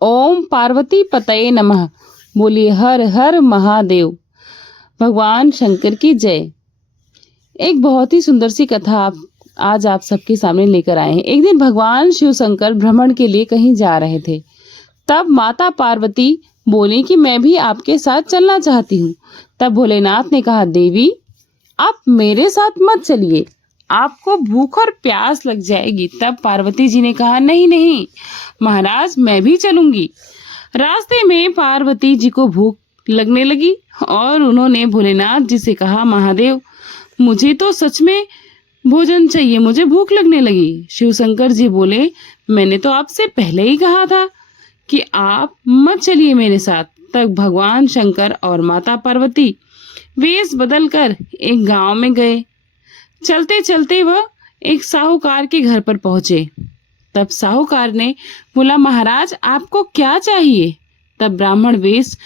ओम पार्वती पतये नमः। बोलिए हर हर महादेव। भगवान शंकर की जय। एक बहुत ही सुंदर सी कथा आज आप सबके सामने लेकर आए हैं। एक दिन भगवान शिव शंकर भ्रमण के लिए कहीं जा रहे थे। तब माता पार्वती बोली कि मैं भी आपके साथ चलना चाहती हूँ। तब भोलेनाथ ने कहा, देवी आप मेरे साथ मत चलिए, आपको भूख और प्यास लग जाएगी। तब पार्वती जी ने कहा, नहीं नहीं महाराज, मैं भी चलूंगी। रास्ते में पार्वती जी को भूख लगने लगी और उन्होंने भोलेनाथ जी से कहा, महादेव मुझे तो सच में भोजन चाहिए, मुझे भूख लगने लगी। शिव शंकर जी बोले, मैंने तो आपसे पहले ही कहा था कि आप मत चलिए मेरे साथ। तब भगवान शंकर और माता पार्वती वेश बदलकर एक गांव में गए। चलते चलते वह एक साहूकार के घर पर पहुंचे। तब साहूकार ने बोला, महाराज आपको क्या चाहिए? तब ब्राह्मण वेश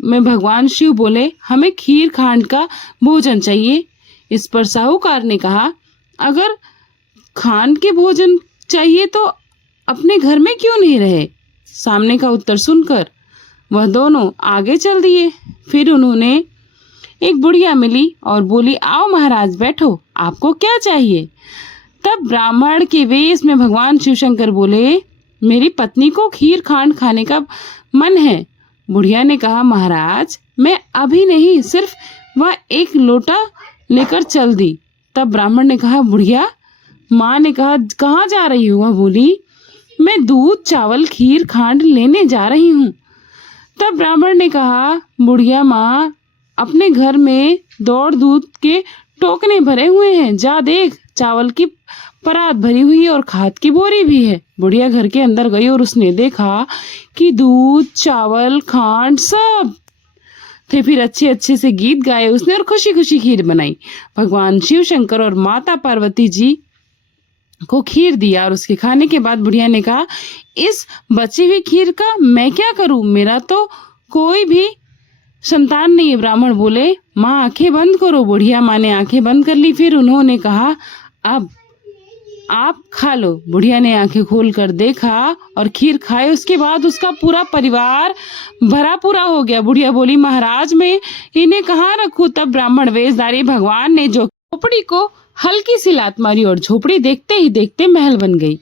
में भगवान शिव बोले, हमें खीर खांड का भोजन चाहिए। इस पर साहूकार ने कहा, अगर खांड के भोजन चाहिए तो अपने घर में क्यों नहीं रहे? सामने का उत्तर सुनकर वह दोनों आगे चल दिए। फिर उन्होंने एक बुढ़िया मिली और बोली, आओ महाराज बैठो, आपको क्या चाहिए? तब ब्राह्मण के वेश में भगवान शिव शंकर बोले, मेरी पत्नी को खीर खांड खाने का मन है। बुढ़िया ने कहा, महाराज मैं अभी नहीं, सिर्फ वह एक लोटा लेकर चल दी। तब ब्राह्मण ने कहा, बुढ़िया। माँ ने कहा, कहाँ जा रही हो? वह बोली, मैं दूध चावल खीर खांड लेने जा रही हूँ। तब ब्राह्मण ने कहा, बुढ़िया माँ, अपने घर में दौड़ दूध के टोकने भरे हुए हैं, जा देख, चावल की परात भरी हुई है और खाद की बोरी भी है। बुढ़िया घर के अंदर गई और उसने देखा कि दूध चावल खांड सब थे। फिर अच्छे अच्छे से गीत गाए उसने और खुशी खुशी खीर बनाई। भगवान शिव शंकर और माता पार्वती जी को खीर दिया और उसके खाने के बाद बुढ़िया ने कहा, इस बची हुई खीर का मैं क्या करूं? मेरा तो कोई भी संतान नहीं है। ब्राह्मण बोले, माँ आंखें बंद करो। बुढ़िया माँ ने आंखें बंद कर ली। फिर उन्होंने कहा, अब आप खा लो। बुढ़िया ने आंखें खोल कर देखा और खीर खाए। उसके बाद उसका पूरा परिवार भरा पूरा हो गया। बुढ़िया बोली, महाराज मैं इन्हें कहाँ रखूं? तब ब्राह्मण वेशधारी भगवान ने जो झोपड़ी को हल्की सी लात मारी और झोपड़ी देखते ही देखते महल बन गई।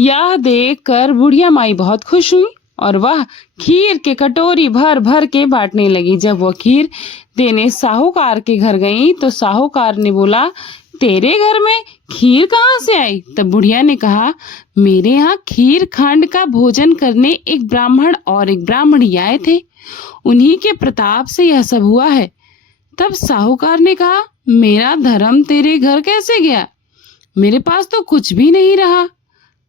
यह देखकर बुढ़िया माई बहुत खुश हुई और वह खीर के कटोरी भर भर के बांटने लगी। जब वह खीर देने साहूकार के घर गई तो साहूकार ने बोला, तेरे घर में खीर कहाँ से आई? तब बुढ़िया ने कहा, मेरे यहाँ खीर खांड का भोजन करने एक ब्राह्मण और एक ब्राह्मणी आए थे, उन्हीं के प्रताप से यह सब हुआ है। तब साहूकार ने कहा, मेरा धर्म तेरे घर कैसे गया? मेरे पास तो कुछ भी नहीं रहा,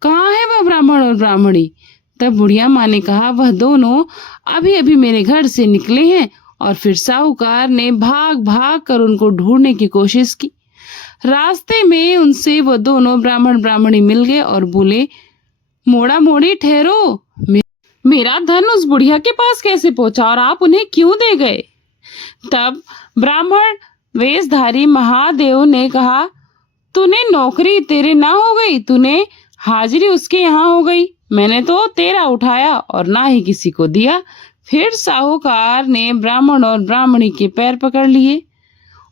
कहाँ है वह ब्राह्मण और ब्राह्मणी? तब बुढ़िया माँ ने कहा, वह दोनों अभी अभी मेरे घर से निकले हैं। और फिर साहूकार ने भाग भाग कर उनको ढूंढने की कोशिश की। रास्ते में उनसे वो दोनों ब्राह्मण ब्राह्मणी मिल गए और बोले, मोड़ा मोड़ी ठहरो, मेरा धन उस बुढ़िया के पास कैसे पहुंचा और आप उन्हें क्यों दे गए? तब ब्राह्मण वेशधारी महादेव ने कहा, तूने नौकरी तेरे ना हो गई, तूने हाजिरी उसके यहाँ हो गई, मैंने तो तेरा उठाया और ना ही किसी को दिया। फिर साहूकार ने ब्राह्मण और ब्राह्मणी के पैर पकड़ लिए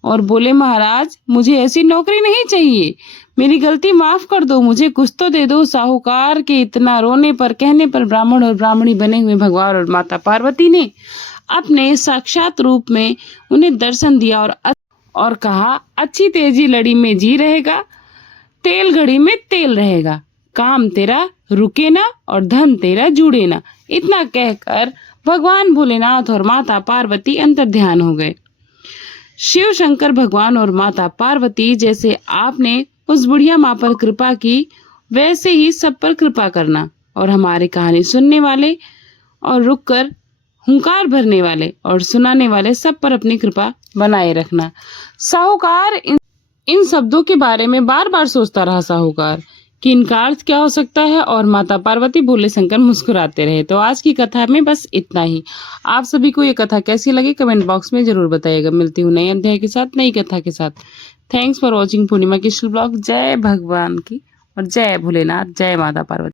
और बोले, महाराज मुझे ऐसी नौकरी नहीं चाहिए, मेरी गलती माफ कर दो, मुझे कुछ तो दे दो। साहूकार के इतना रोने पर कहने पर ब्राह्मण और ब्राह्मणी बने हुए भगवान और माता पार्वती ने अपने साक्षात रूप में उन्हें दर्शन दिया और कहा, अच्छी तेजी लड़ी में जी रहेगा, तेल घड़ी में तेल रहेगा, काम तेरा रुके ना और धन तेरा जुड़े ना। इतना कहकर भगवान भोलेनाथ और माता पार्वती अंतर ध्यान हो गए। शिव शंकर भगवान और माता पार्वती, जैसे आपने उस बुढ़िया माँ पर कृपा की वैसे ही सब पर कृपा करना और हमारी कहानी सुनने वाले और रुककर हुंकार भरने वाले और सुनाने वाले सब पर अपनी कृपा बनाए रखना। साहूकार इन शब्दों के बारे में बार बार सोचता रहा साहूकार कि इनका अर्थ क्या हो सकता है और माता पार्वती भोले शंकर मुस्कुराते रहे। तो आज की कथा में बस इतना ही। आप सभी को ये कथा कैसी लगी कमेंट बॉक्स में जरूर बताइएगा। मिलती हूँ नए अध्याय के साथ, नई कथा के साथ। Thanks for watching Purnima Krishna blog. जय भगवान की और जय भोलेनाथ, जय माता पार्वती।